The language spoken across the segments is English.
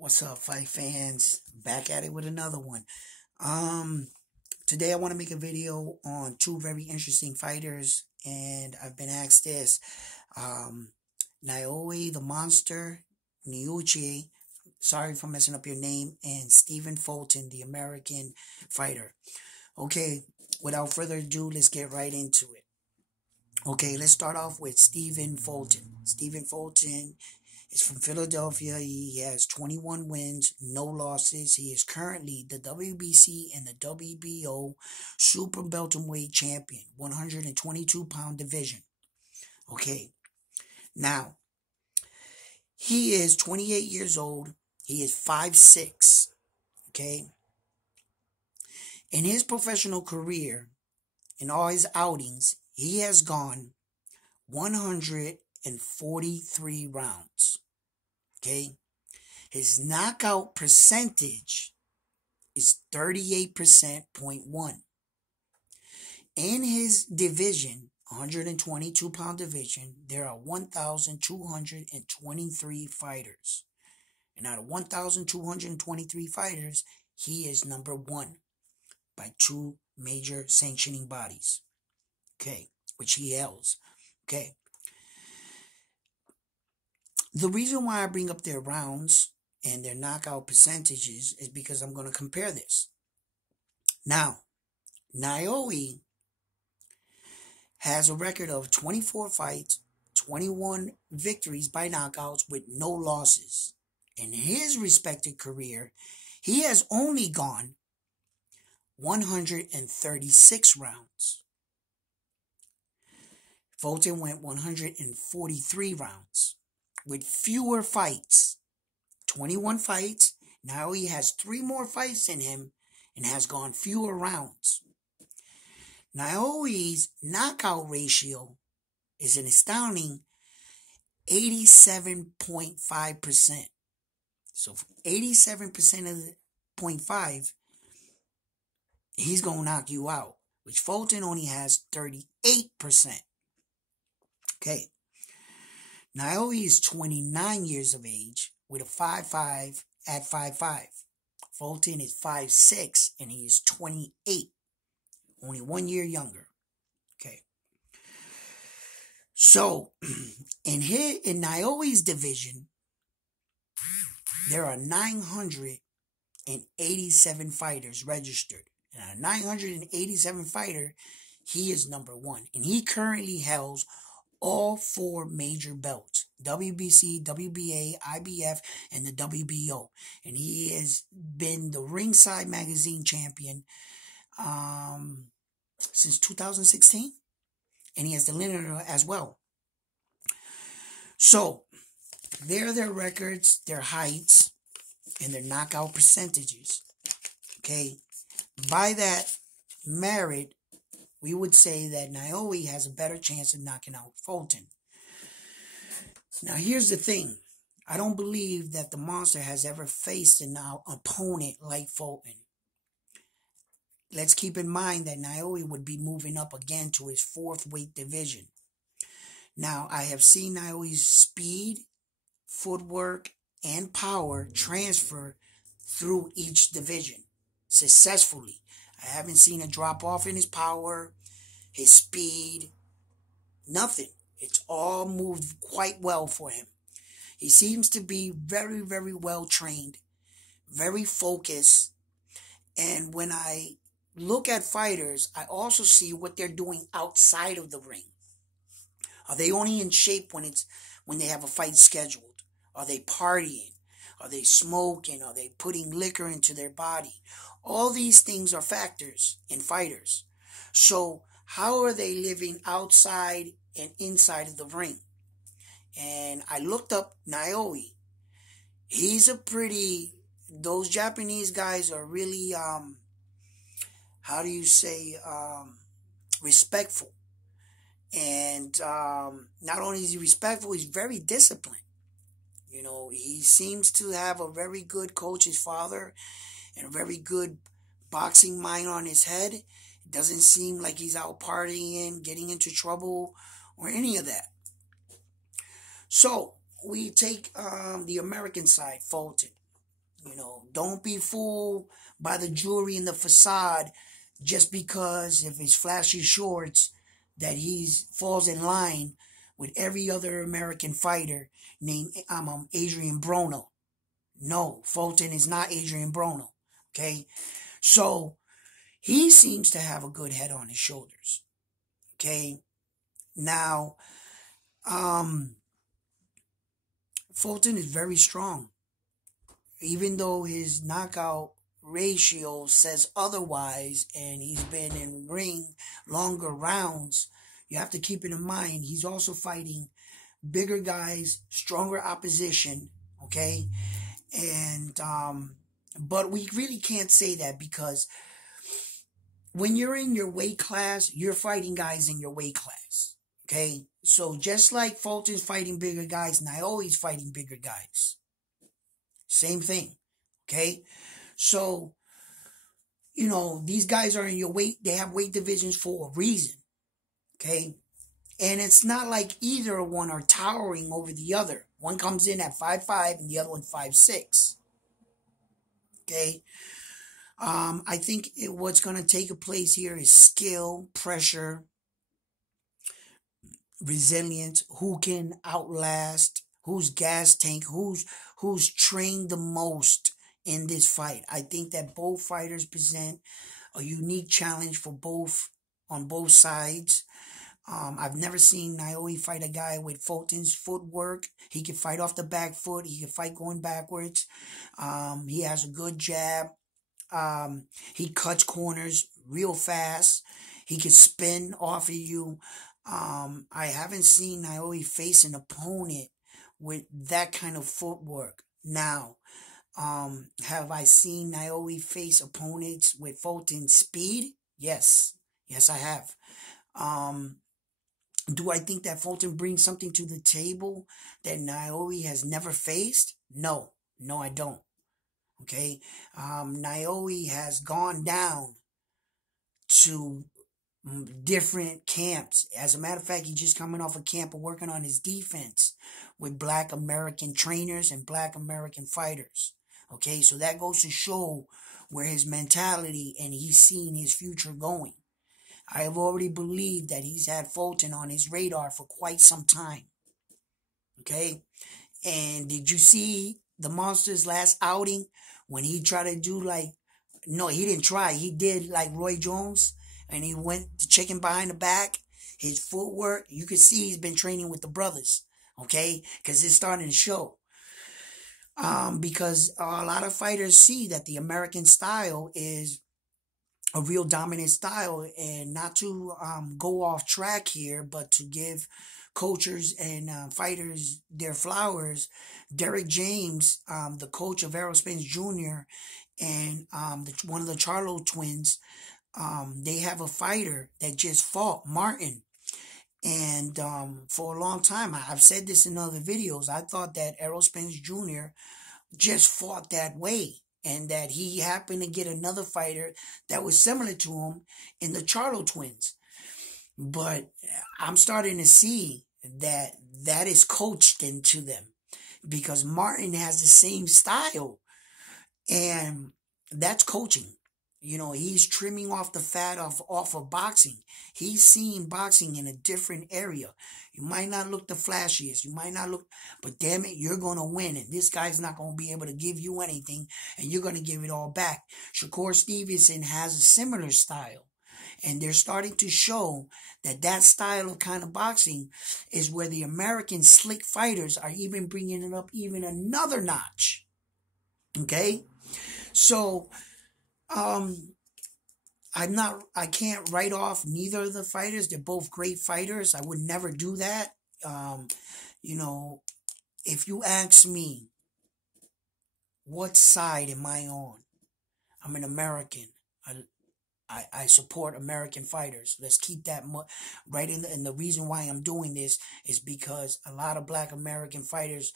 What's up, fight fans? Back at it with another one. Um, Today I want to make a video on two very interesting fighters, and I've been asked this. Um, Naoya the Monster, Naoya, sorry for messing up your name, and Stephen Fulton, the American fighter. Okay, without further ado, let's get right into it. Okay, let's start off with Stephen Fulton. Stephen Fulton is from Philadelphia. He has 21 wins, no losses. He is currently the WBC and the WBO Super Welterweight champion, 122-pound division. Okay, now, he is 28 years old. He is 5'6". Okay, in his professional career, in all his outings, he has gone 143 rounds. Okay, his knockout percentage is 38.1%. In his division, 122-pound division, there are 1,223 fighters. And out of 1,223 fighters, he is number one by two major sanctioning bodies. Okay, which he holds. Okay. The reason why I bring up their rounds and their knockout percentages is because I'm going to compare this. Now, Naoya has a record of 24 fights, 21 victories by knockouts with no losses. In his respective career, he has only gone 136 rounds. Fulton went 143 rounds with fewer fights. 21 fights. Now he has 3 more fights in him and has gone fewer rounds. Naoya's knockout ratio is an astounding 87.5%. So 87% of the 0.5, he's going to knock you out, which Fulton only has 38%. Okay. Naoya is 29 years of age with a 5'5" at 5'5". Fulton is 5'6" and he is 28. Only 1 year younger. Okay. So, in Naoya's division, there are 987 fighters registered. And out of 987 fighter, he is number one. And he currently holds all 4 major belts: WBC, WBA, IBF, and the WBO. And he has been the Ringside Magazine champion since 2016. And he has the linear as well. So, there are their records, their heights, and their knockout percentages. Okay? By that merit, we would say that Naoya has a better chance of knocking out Fulton. Now, here's the thing. I don't believe that the Monster has ever faced an opponent like Fulton. Let's keep in mind that Naoya would be moving up again to his 4th weight division. Now, I have seen Naoya's speed, footwork, and power transfer through each division successfully. I haven't seen a drop off in his power, his speed, nothing. It's all moved quite well for him. He seems to be very, very well trained, very focused. And when I look at fighters, I also see what they're doing outside of the ring. Are they only in shape when they have a fight scheduled? Are they partying? Are they smoking? Are they putting liquor into their body? All these things are factors in fighters. So how are they living outside and inside of the ring? And I looked up Naoya. Those Japanese guys are really, respectful. And not only is he respectful, he's very disciplined. You know, he seems to have a very good coach, his father, and a very good boxing mind on his head. It doesn't seem like he's out partying, getting into trouble, or any of that. So, we take the American side, Fulton. Don't be fooled by the jewelry and the facade just because if it's flashy shorts that he falls in line with every other American fighter named Adrian Broner. No, Fulton is not Adrian Broner. Okay, so he seems to have a good head on his shoulders. Okay, now Fulton is very strong. Even though his knockout ratio says otherwise and he's been in ring longer rounds, you have to keep it in mind he's also fighting bigger guys, stronger opposition, okay? And but we really can't say that because when you're in your weight class, you're fighting guys in your weight class, okay? So just like Fulton's fighting bigger guys, Naoya's fighting bigger guys. Same thing, okay? So, these guys are in your weight. They have weight divisions for a reason, okay? And it's not like either one are towering over the other. One comes in at 5'5" and the other one 5'6", okay? I think what's going to take place here is skill, pressure, resilience, who can outlast, who's gas tank, who's trained the most in this fight. I think that both fighters present a unique challenge for on both sides. I've never seen Naoya fight a guy with Fulton's footwork. He can fight off the back foot. He can fight going backwards. He has a good jab. He cuts corners real fast. He can spin off of you. I haven't seen Naoya face an opponent with that kind of footwork. Now, have I seen Naoya face opponents with Fulton's speed? Yes. Yes, I have. Do I think that Fulton brings something to the table that Naoya has never faced? No. No, I don't. Okay? Naoya has gone down to different camps. As a matter of fact, he's just coming off a camp of working on his defense with Black American trainers and Black American fighters. Okay, so that goes to show where his mentality and he's seeing his future going. I have already believed that he's had Fulton on his radar for quite some time. Okay, and did you see the Monster's last outing when he tried to do no, he didn't try. He did like Roy Jones. And he went to chicken behind the back. His footwork, you can see he's been training with the brothers, okay? Because it's starting to show. Because a lot of fighters see that the American style is a real dominant style. And not to go off track here, but to give coaches and fighters their flowers. Derek James, the coach of Errol Spence Jr., and one of the Charlo twins, they have a fighter that just fought, Martin. And for a long time, I've said this in other videos, I thought that Errol Spence Jr. just fought that way. And that he happened to get another fighter that was similar to him in the Charlo twins. But I'm starting to see that is coached into them. Because Martin has the same style. And that's coaching. He's trimming off the fat off of boxing. He's seeing boxing in a different area. You might not look the flashiest. You might not look, but damn it, you're going to win. And this guy's not going to be able to give you anything, and you're going to give it all back. Shakur Stevenson has a similar style. And they're starting to show that style of kind of boxing is where the American slick fighters are even bringing it up even another notch. Okay? So, I can't write off neither of the fighters. They're both great fighters. I would never do that. If you ask me, what side am I on? I'm an American. I support American fighters. Let's keep that right in. And the reason why I'm doing this is because a lot of Black American fighters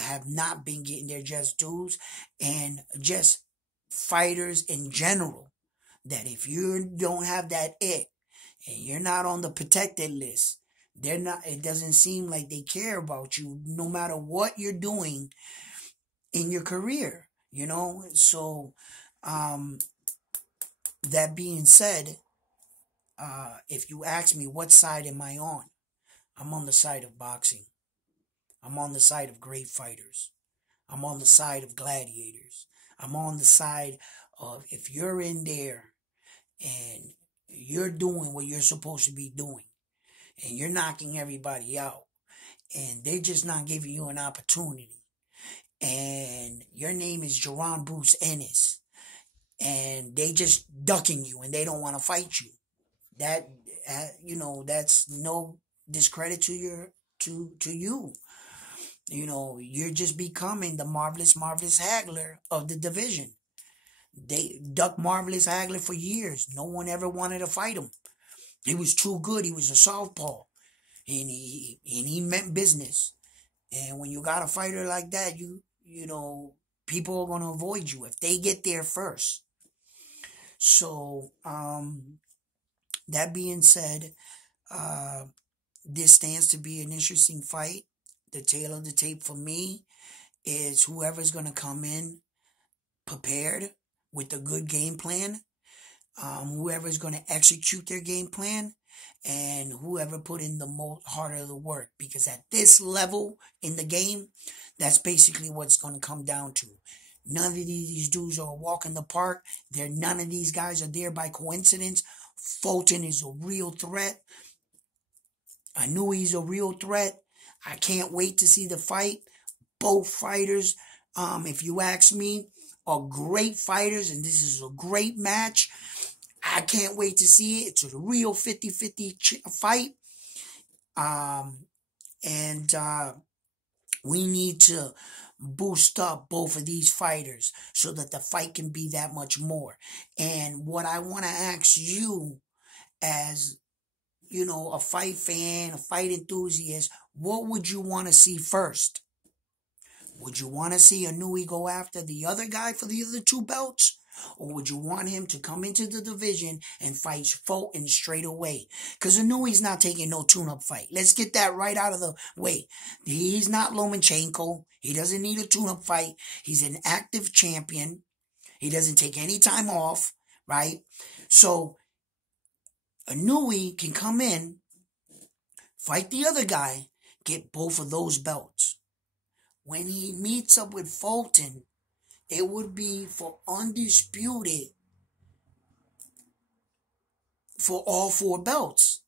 have not been getting their just dues, and just fighters in general. That if you don't have that and you're not on the protected list, they're not. It doesn't seem like they care about you, no matter what you're doing in your career. you know. So um, that being said, if you ask me what side am I on, I'm on the side of boxing. I'm on the side of great fighters. I'm on the side of gladiators. I'm on the side of, if you're in there and you're doing what you're supposed to be doing and you're knocking everybody out and they're just not giving you an opportunity, and your name is Jerron Bruce Ennis and they just ducking you and they don't want to fight you, that that's no discredit to your to you. You're just becoming the Marvelous Hagler of the division. They ducked Marvelous Hagler for years. No one ever wanted to fight him. He was too good. He was a southpaw, and he meant business. And when you got a fighter like that, people are gonna avoid you if they get there first. So, that being said, uh, this stands to be an interesting fight. The tail of the tape for me is whoever's gonna come in prepared with a good game plan, whoever's going to execute their game plan, and whoever put in the most heart of the work. Because at this level in the game, that's basically what's going to come down to. None of these dudes are a walk in the park. None of these guys are there by coincidence. Fulton is a real threat. I knew he's a real threat. I can't wait to see the fight. Both fighters, if you ask me, are great fighters, and this is a great match. I can't wait to see it. It's a real 50-50 fight. And we need to boost up both of these fighters so that the fight can be that much more. And what I want to ask you, as a fight fan, a fight enthusiast, what would you want to see first? Would you want to see Inoue go after the other guy for the other two belts? Or would you want him to come into the division and fight Fulton straight away? Because Inoue's not taking no tune-up fight. Let's get that right out of the way. He's not Lomachenko. He doesn't need a tune-up fight. He's an active champion. He doesn't take any time off, right? So Inoue can come in, fight the other guy, get both of those belts. When he meets up with Fulton, it would be for undisputed for all four belts.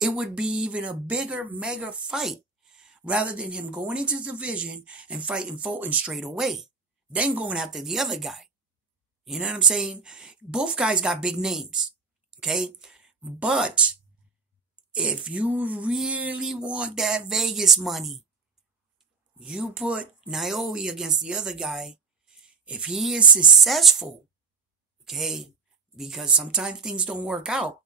It would be even a bigger, mega fight rather than him going into the division and fighting Fulton straight away, then going after the other guy. You know what I'm saying? Both guys got big names, okay? But if you really want that Vegas money, you put Naoya against the other guy. If he is successful, okay, because sometimes things don't work out.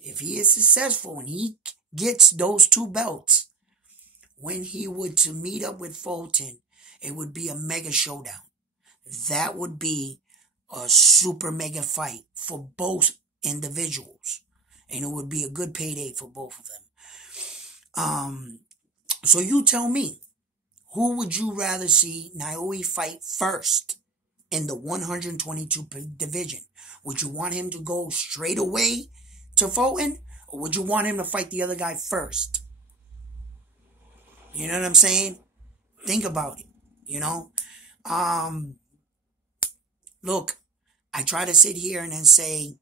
If he is successful and he gets those two belts, when he would to meet up with Fulton, it would be a mega showdown. That would be a super mega fight for both individuals. And it would be a good payday for both of them. So you tell me, who would you rather see Naoya fight first in the 122 division? Would you want him to go straight away to Fulton? Or would you want him to fight the other guy first? You know what I'm saying? Think about it, Look, I try to sit here and then say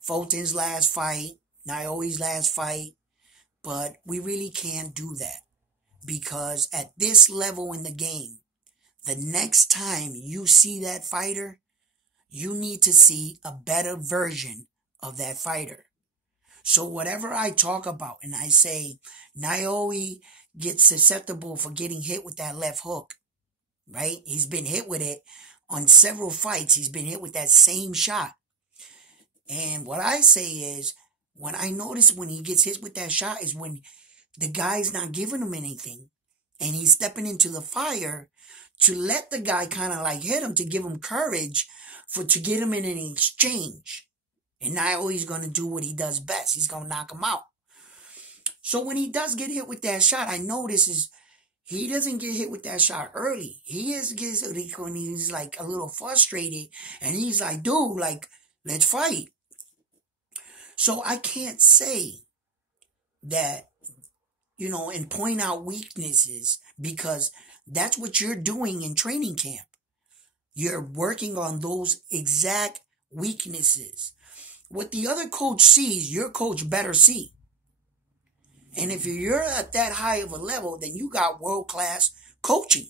Fulton's last fight, Naoya's last fight, but we really can't do that. Because at this level in the game, the next time you see that fighter, you need to see a better version of that fighter. So whatever I talk about and I say Naoya gets susceptible for getting hit with that left hook, right? He's been hit with it on several fights. He's been hit with that same shot. And what I say is, when I notice when he gets hit with that shot is when the guy's not giving him anything and he's stepping into the fire to let the guy kind of like hit him to give him courage to get him in an exchange. And now he's going to do what he does best. He's going to knock him out. So when he does get hit with that shot, I notice is he doesn't get hit with that shot early. Gets when he's like a little frustrated and he's like, dude, like, let's fight. So I can't say that, and point out weaknesses, because that's what you're doing in training camp. You're working on those exact weaknesses. What the other coach sees, your coach better see. And if you're at that high of a level, then you got world-class coaching.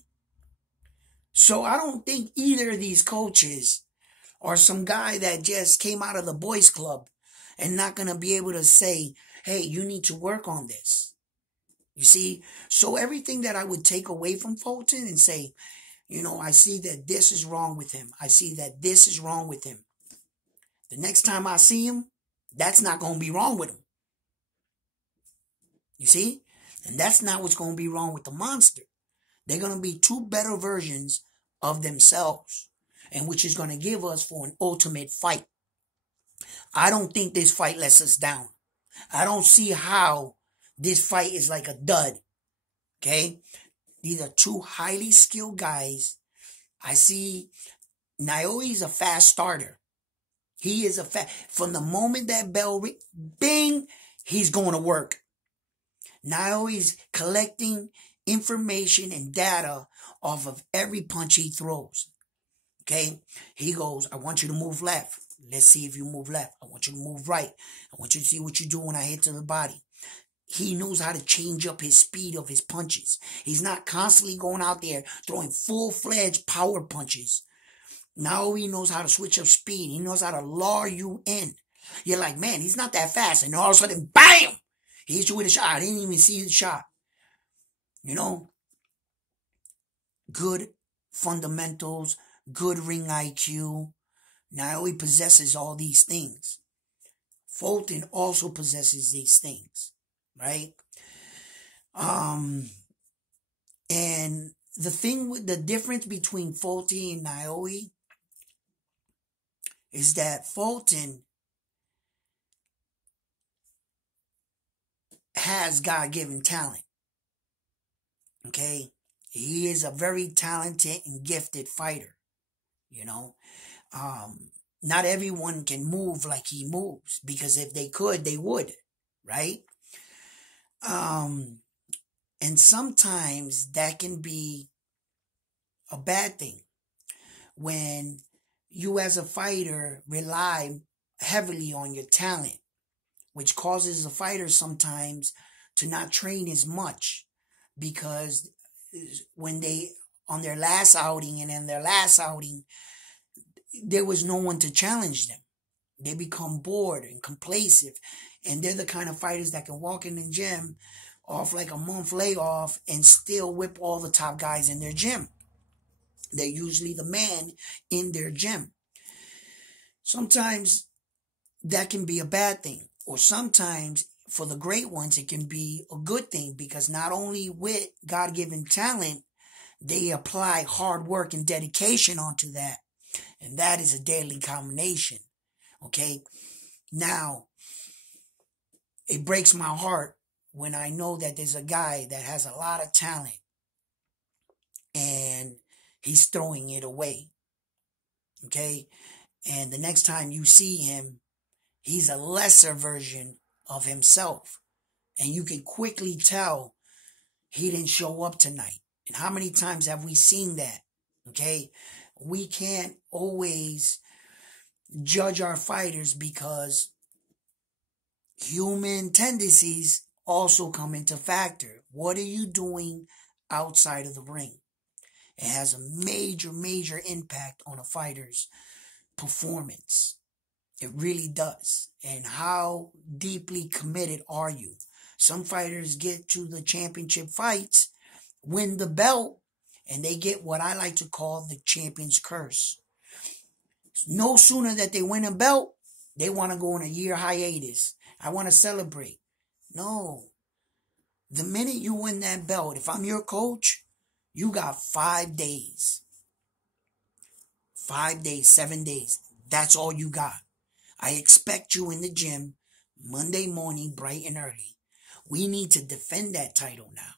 So I don't think either of these coaches are some guy that just came out of the boys club and not going to be able to say, hey, you need to work on this. You see? So everything that I would take away from Fulton and say, I see that this is wrong with him. I see that this is wrong with him. The next time I see him, that's not going to be wrong with him. You see? And that's not what's going to be wrong with the monster. They're going to be two better versions of themselves, and which is going to give us for an ultimate fight. I don't think this fight lets us down. I don't see how this fight is like a dud. Okay? These are two highly skilled guys. I see Naoya's a fast starter. He is from the moment that bell ring, bing, he's going to work. Naoya's collecting information and data off of every punch he throws. Okay? He goes, I want you to move left. Let's see if you move left. I want you to move right. I want you to see what you do when I hit to the body. He knows how to change up his speed of his punches. He's not constantly going out there throwing full-fledged power punches. Now he knows how to switch up speed. He knows how to lure you in. You're like, man, he's not that fast. And all of a sudden, bam! He hits you with a shot. I didn't even see the shot. Good fundamentals, good ring IQ. Naoya possesses all these things. Fulton also possesses these things, right? And the difference between Fulton and Naoya is that Fulton has God-given talent. Okay? He is a very talented and gifted fighter. Not everyone can move like he moves, because if they could, they would, right? And sometimes that can be a bad thing when you as a fighter rely heavily on your talent, which causes a fighter sometimes to not train as much, because when they, on their last outing and in their last outing, there was no one to challenge them. They become bored and complacent, and they're the kind of fighters that can walk in the gym off like a month layoff and still whip all the top guys in their gym. They're usually the man in their gym. Sometimes that can be a bad thing, or sometimes for the great ones it can be a good thing, because not only with God-given talent, they apply hard work and dedication onto that. And that is a deadly combination. Okay? Now, it breaks my heart when I know that there's a guy that has a lot of talent and he's throwing it away. Okay? And the next time you see him, he's a lesser version of himself. And you can quickly tell he didn't show up tonight. And how many times have we seen that? Okay? We can't always judge our fighters, because human tendencies also come into factor. What are you doing outside of the ring? It has a major, major impact on a fighter's performance. It really does. And how deeply committed are you? Some fighters get to the championship fights, win the belt, and they get what I like to call the champion's curse. No sooner that they win a belt, they want to go on a year hiatus. I want to celebrate. No. The minute you win that belt, if I'm your coach, you got 5 days. 5 days, 7 days. That's all you got. I expect you in the gym Monday morning, bright and early. We need to defend that title now.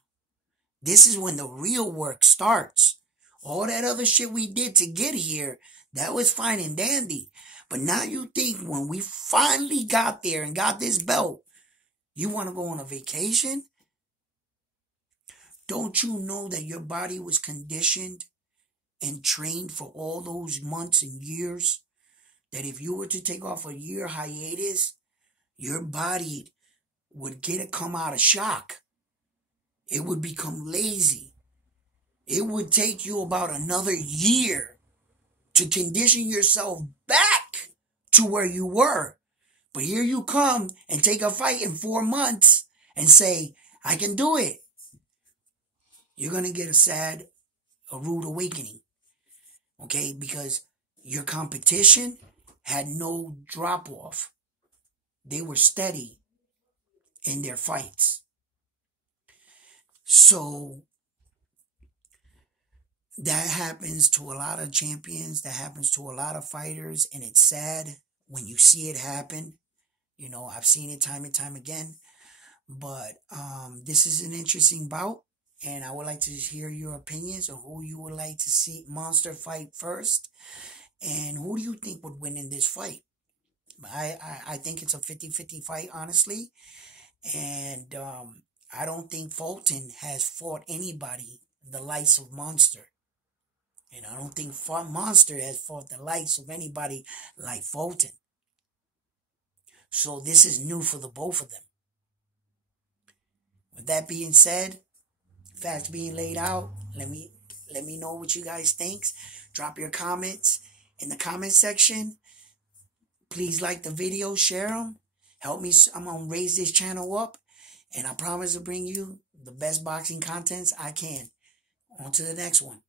This is when the real work starts. All that other shit we did to get here, that was fine and dandy. But now you think when we finally got there and got this belt, you want to go on a vacation? Don't you know that your body was conditioned and trained for all those months and years? That if you were to take off a year hiatus, your body would come out of shock. It would become lazy. It would take you about another year to condition yourself back to where you were. But here you come and take a fight in 4 months and say, I can do it. You're going to get a rude awakening. Okay? Because your competition had no drop off. They were steady in their fights. So that happens to a lot of champions. That happens to a lot of fighters. And it's sad when you see it happen. You know, I've seen it time and time again. But this is an interesting bout. And I would like to hear your opinions on who you would like to see Monster fight first. And who do you think would win in this fight? I think it's a 50-50 fight, honestly. And I don't think Fulton has fought anybody the likes of Monster. And I don't think Monster has fought the likes of anybody like Fulton. So this is new for the both of them. With that being said, facts being laid out, let me know what you guys think. Drop your comments in the comment section. Please like the video, share them. Help me. I'm going to raise this channel up. And I promise to bring you the best boxing contents I can. On to the next one.